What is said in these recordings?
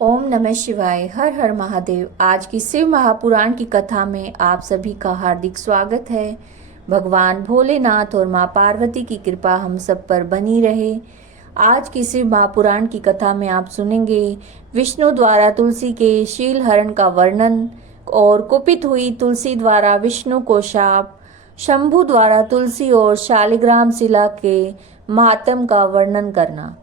ओम नमः शिवाय। हर हर महादेव। आज की शिव महापुराण की कथा में आप सभी का हार्दिक स्वागत है। भगवान भोलेनाथ और माँ पार्वती की कृपा हम सब पर बनी रहे। आज की शिव महापुराण की कथा में आप सुनेंगे विष्णु द्वारा तुलसी के शील हरण का वर्णन और कुपित हुई तुलसी द्वारा विष्णु को शाप, शंभु द्वारा तुलसी और शालिग्राम शिला के महात्म का वर्णन करना।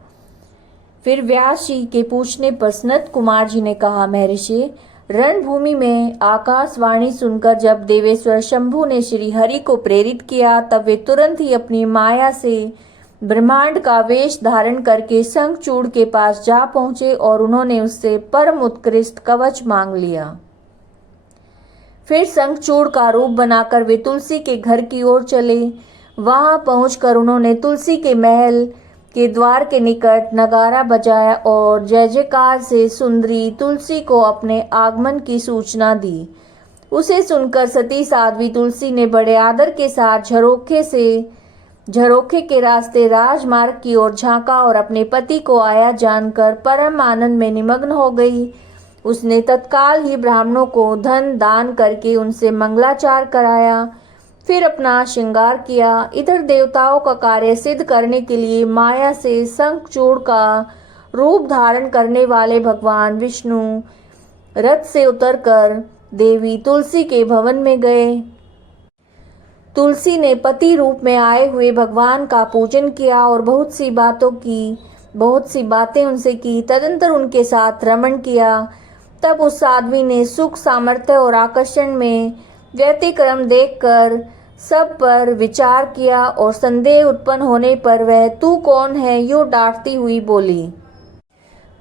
फिर व्यास जी के पूछने पर सनत कुमार जी ने कहा, महर्षि, रणभूमि में आकाशवाणी सुनकर जब देवेश्वर शंभु ने श्री हरि को प्रेरित किया, तब वे तुरंत ही अपनी माया से ब्रह्मांड का वेश धारण करके शंखचूड़ के पास जा पहुंचे और उन्होंने उससे परम उत्कृष्ट कवच मांग लिया। फिर शंखचूड़ का रूप बनाकर वे तुलसी के घर की ओर चले। वहां पहुंचकर उन्होंने तुलसी के महल के द्वार के निकट नगारा बजाया और जय जयकार से सुंदरी तुलसी को अपने आगमन की सूचना दी। उसे सुनकर सती साध्वी तुलसी ने बड़े आदर के साथ झरोखे के रास्ते राजमार्ग की ओर झांका और अपने पति को आया जानकर परम आनंद में निमग्न हो गई। उसने तत्काल ही ब्राह्मणों को धन दान करके उनसे मंगलाचार कराया, फिर अपना श्रृंगार किया। इधर देवताओं का कार्य सिद्ध करने के लिए माया से शंखचूड़ का रूप धारण करने वाले भगवान विष्णु रथ से उतरकर देवी तुलसी के भवन में गए। तुलसी ने पति रूप में आए हुए भगवान का पूजन किया और बहुत सी बातें उनसे की। तदंतर उनके साथ रमण किया। तब उस साध्वी ने सुख, सामर्थ्य और आकर्षण में व्यतिक्रम देखकर सब पर विचार किया और संदेह उत्पन्न होने पर वह तू कौन है यूं डांटती हुई बोली।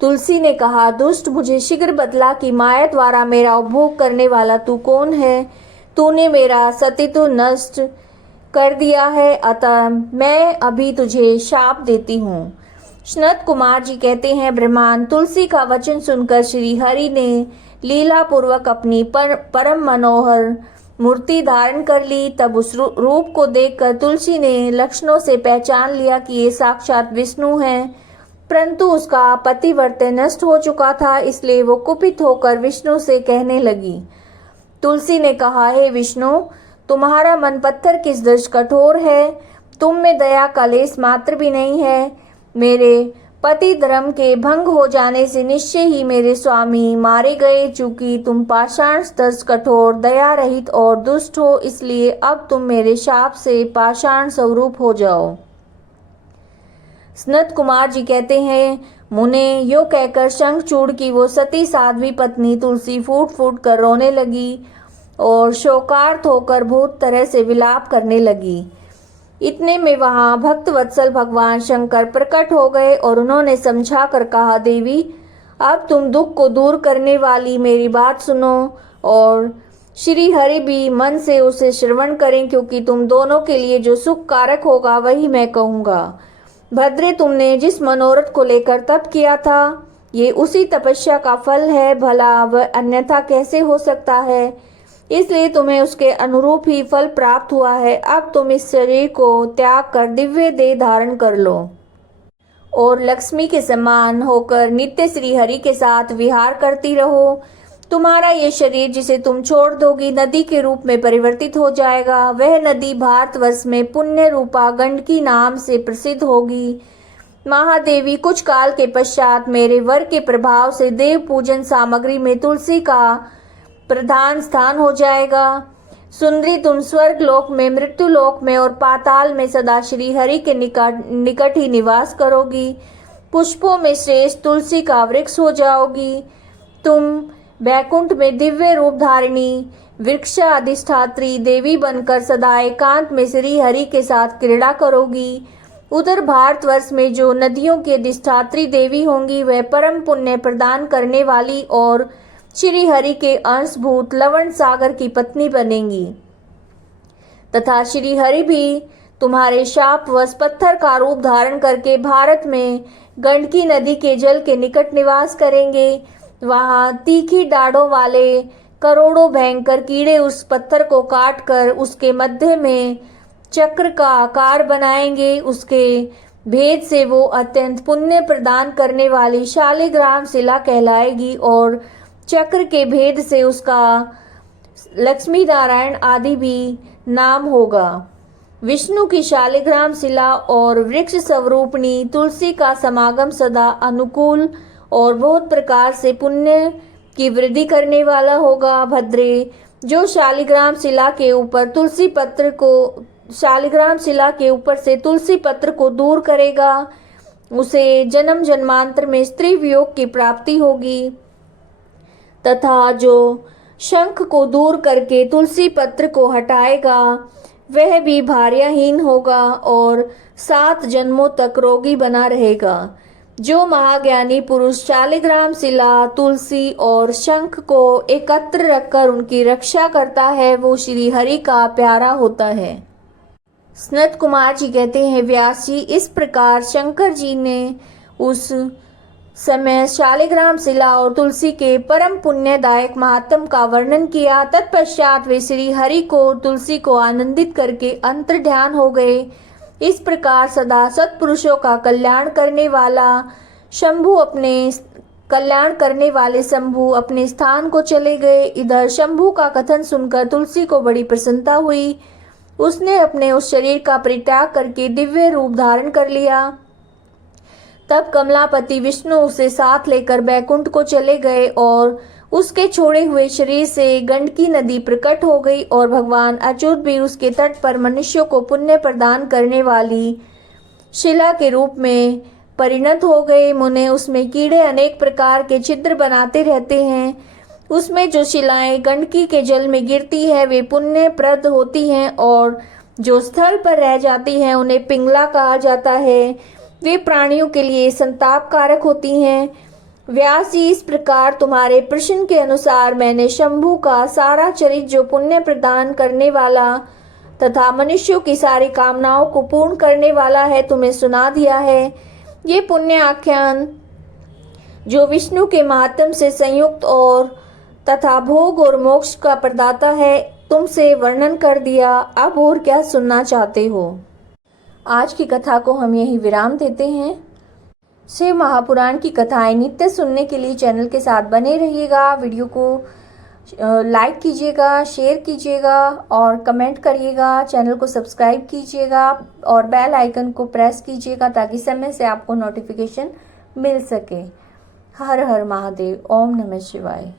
तुलसी ने कहा, दुष्ट, मुझे शीघ्र बतला कि माया द्वारा मेरा उपभोग करने वाला तू कौन है। तूने मेरा सतीत्व नष्ट कर दिया है, अतः मैं अभी तुझे शाप देती हूँ। सनत कुमार जी कहते हैं, ब्रह्मांड तुलसी का वचन सुनकर श्री हरि ने लीला पूर्वक अपनी परम मनोहर मूर्ति धारण कर ली। तब उस रूप को देखकर तुलसी ने लक्षणों से पहचान लिया कि ये साक्षात विष्णु हैं, परंतु उसका पतिव्रत नष्ट हो चुका था, इसलिए वो कुपित होकर विष्णु से कहने लगी। तुलसी ने कहा, हे विष्णु, तुम्हारा मन पत्थर किस दृष्टि कठोर है। तुम में दया का लेस मात्र भी नहीं है। मेरे पति धर्म के भंग हो जाने से निश्चय ही मेरे स्वामी मारे गए। चूंकि तुम पाषाण दर्श कठोर, दया रहित और दुष्ट हो, इसलिए अब तुम मेरे शाप से पाषाण स्वरूप हो जाओ। सनत कुमार जी कहते हैं, मुने, यो कहकर शंखचूड़ की वो सती साध्वी पत्नी तुलसी फूट फूट कर रोने लगी और शोकार्त होकर बहुत तरह से विलाप करने लगी। इतने में वहां भक्त वत्सल भगवान शंकर प्रकट हो गए और उन्होंने समझा कर कहा, देवी, अब तुम दुख को दूर करने वाली मेरी बात सुनो और श्री हरि भी मन से उसे श्रवण करें, क्योंकि तुम दोनों के लिए जो सुख कारक होगा वही मैं कहूँगा। भद्रे, तुमने जिस मनोरथ को लेकर तप किया था, ये उसी तपस्या का फल है। भला वह अन्यथा कैसे हो सकता है। इसलिए तुम्हें उसके अनुरूप ही फल प्राप्त हुआ है। अब तुम इस शरीर को त्याग कर दिव्य देह धारण कर लो और लक्ष्मी के समान होकर नित्य श्री हरि के साथ विहार करती रहो। तुम्हारा ये शरीर जिसे तुम छोड़ दोगी नदी के रूप में परिवर्तित हो जाएगा। वह नदी भारतवर्ष में पुण्य रूपा गंडकी नाम से प्रसिद्ध होगी। महादेवी, कुछ काल के पश्चात मेरे वर के प्रभाव से देव पूजन सामग्री में तुलसी का प्रधान स्थान हो जाएगा। सुंदरी, तुम स्वर्ग लोक में, मृत्यु लोक में और पाताल में सदा श्री हरि के निकट ही निवास करोगी। पुष्पों में श्रेष्ठ तुलसी का वृक्ष हो जाओगी। तुम बैकुंठ में दिव्य रूप धारिणी वृक्ष अधिष्ठात्री देवी बनकर सदा एकांत में श्री हरि के साथ क्रीड़ा करोगी। उधर भारतवर्ष में जो नदियों की अधिष्ठात्री देवी होंगी, वह परम पुण्य प्रदान करने वाली और श्री हरि के अंशभूत लवण सागर की पत्नी बनेंगी, तथा श्री हरि भी तुम्हारे शापवश पत्थर का रूप धारण करके भारत में गंडकी नदी के जल के निकट निवास करेंगे। वहां तीखी डाढ़ों वाले करोड़ों भयंकर कीड़े उस पत्थर को काट कर उसके मध्य में चक्र का आकार बनाएंगे। उसके भेद से वो अत्यंत पुण्य प्रदान करने वाली शालिग्राम शिला कहलाएगी और चक्र के भेद से उसका लक्ष्मी नारायण आदि भी नाम होगा। विष्णु की शालिग्राम शिला और वृक्ष स्वरूपणी तुलसी का समागम सदा अनुकूल और बहुत प्रकार से पुण्य की वृद्धि करने वाला होगा। भद्रे, जो शालिग्राम शिला के ऊपर से तुलसी पत्र को दूर करेगा उसे जन्म जन्मांतर में स्त्री वियोग की प्राप्ति होगी, तथा जो शंख को दूर करके तुलसी पत्र को हटाएगा वह भी भार्याहीन होगा और 7 जन्मों तक रोगी बना रहेगा। जो महाज्ञानी पुरुष शालिग्राम शिला, तुलसी और शंख को एकत्र रखकर उनकी रक्षा करता है वो श्री हरि का प्यारा होता है। सनत कुमार जी कहते हैं, व्यास जी, इस प्रकार शंकर जी ने उस समय शालिग्राम शिला और तुलसी के परम पुण्यदायक महात्म का वर्णन किया। तत्पश्चात वे श्री हरि को तुलसी को आनंदित करके अंतर्ध्यान हो गए। इस प्रकार सदा सत्पुरुषों का कल्याण करने वाले शंभु अपने स्थान को चले गए। इधर शंभु का कथन सुनकर तुलसी को बड़ी प्रसन्नता हुई। उसने अपने उस शरीर का परित्याग करके दिव्य रूप धारण कर लिया। तब कमलापति विष्णु उसे साथ लेकर बैकुंठ को चले गए और उसके छोड़े हुए शरीर से गंडकी नदी प्रकट हो गई और भगवान अच्युत भी उसके तट पर मनुष्यों को पुण्य प्रदान करने वाली शिला के रूप में परिणत हो गए। मुने, उसमें कीड़े अनेक प्रकार के छिद्र बनाते रहते हैं। उसमें जो शिलाएं गंडकी के जल में गिरती है वे पुण्यप्रद होती हैं और जो स्थल पर रह जाती हैं उन्हें पिंगला कहा जाता है। वे प्राणियों के लिए संताप कारक होती हैं। व्यास जी, इस प्रकार तुम्हारे प्रश्न के अनुसार मैंने शंभु का सारा चरित्र जो पुण्य प्रदान करने वाला तथा मनुष्यों की सारी कामनाओं को पूर्ण करने वाला है तुम्हें सुना दिया है। ये पुण्य आख्यान जो विष्णु के महात्म से संयुक्त और तथा भोग और मोक्ष का प्रदाता है तुमसे वर्णन कर दिया। अब और क्या सुनना चाहते हो? आज की कथा को हम यही विराम देते हैं। शिव महापुराण की कथाएं नित्य सुनने के लिए चैनल के साथ बने रहिएगा। वीडियो को लाइक कीजिएगा, शेयर कीजिएगा और कमेंट करिएगा। चैनल को सब्सक्राइब कीजिएगा और बेल आइकन को प्रेस कीजिएगा ताकि समय से आपको नोटिफिकेशन मिल सके। हर हर महादेव। ओम नमः शिवाय।